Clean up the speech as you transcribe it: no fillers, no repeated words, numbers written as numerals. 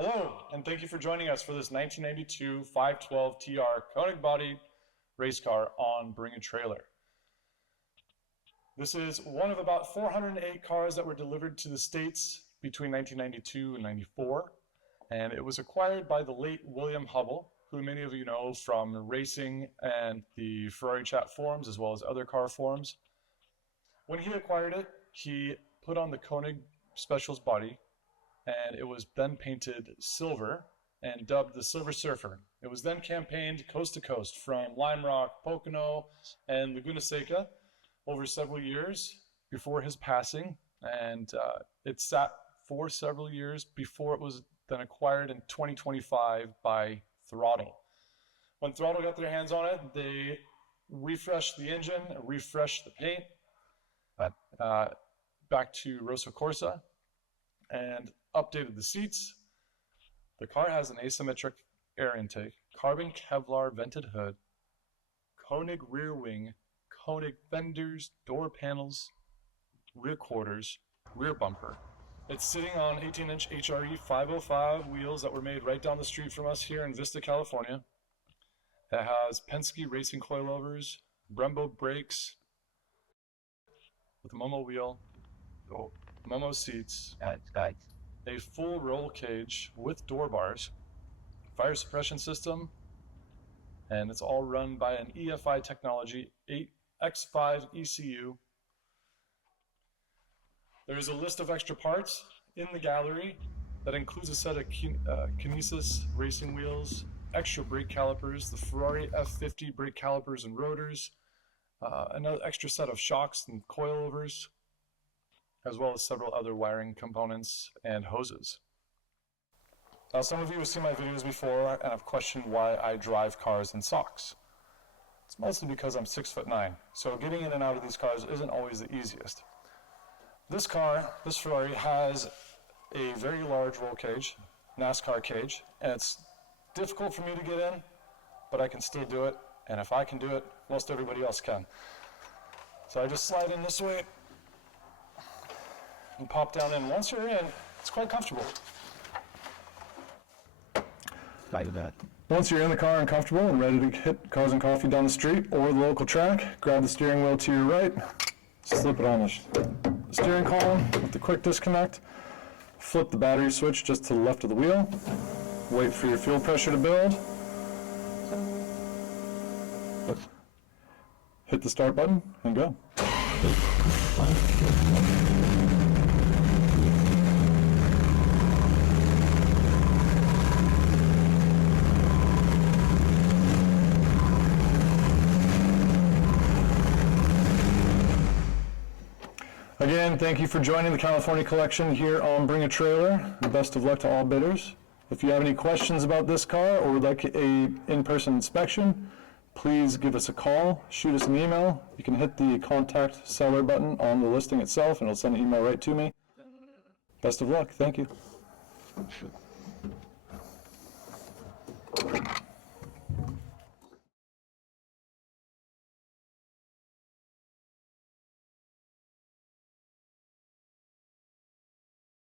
Hello, and thank you for joining us for this 1992 512 TR Koenig body race car on Bring a Trailer. This is one of about 408 cars that were delivered to the States between 1992 and 94, and it was acquired by the late William Hubble, who many of you know from racing and the Ferrari chat forums as well as other car forums. When he acquired it, he put on the Koenig Specials body, and it was then painted silver and dubbed the Silver Surfer. It was then campaigned coast to coast from Lime Rock, Pocono, and Laguna Seca over several years before his passing, and it sat for several years before it was then acquired in 2025 by Throttle. When Throttle got their hands on it, they refreshed the engine, refreshed the paint, back to Rosso Corsa, and updated the seats. The car has an asymmetric air intake, Carbon-Kevlar vented hood, Koenig rear wing, Koenig fenders, door panels, rear quarters, rear bumper. It's sitting on 18-inch HRE 505 wheels that were made right down the street from us here in Vista, California. It has Penske racing coilovers, Brembo brakes with a MOMO wheel, MOMO seats, a full roll cage with door bars, Fire-Suppression System, and it's all run by an EFI technology 8X5 ECU. There is a list of extra parts in the gallery that includes a set of Kinesis racing wheels, extra brake calipers, the Ferrari F50 brake calipers and rotors, another extra set of shocks and coilovers, as well as several other wiring components and hoses. Now, some of you have seen my videos before and have questioned why I drive cars in socks. It's mostly because I'm 6'9", so getting in and out of these cars isn't always the easiest. This Ferrari, has a very large roll cage, NASCAR cage, and it's difficult for me to get in, but I can still do it, and if I can do it, most everybody else can. So I just slide in this way and pop down in. Once you're in, it's quite comfortable. Like that. Once you're in the car and comfortable and ready to hit Cars and Coffee down the street or the local track, grab the steering wheel to your right, slip it on the steering column with the quick disconnect, flip the battery switch just to the left of the wheel, wait for your fuel pressure to build, hit the start button, and go. Again, thank you for joining the California Collection here on Bring a Trailer. Best of luck to all bidders. If you have any questions about this car or would like a in-person inspection, please give us a call, shoot us an email. You can hit the contact seller button on the listing itself and it'll send an email right to me. Best of luck. Thank you.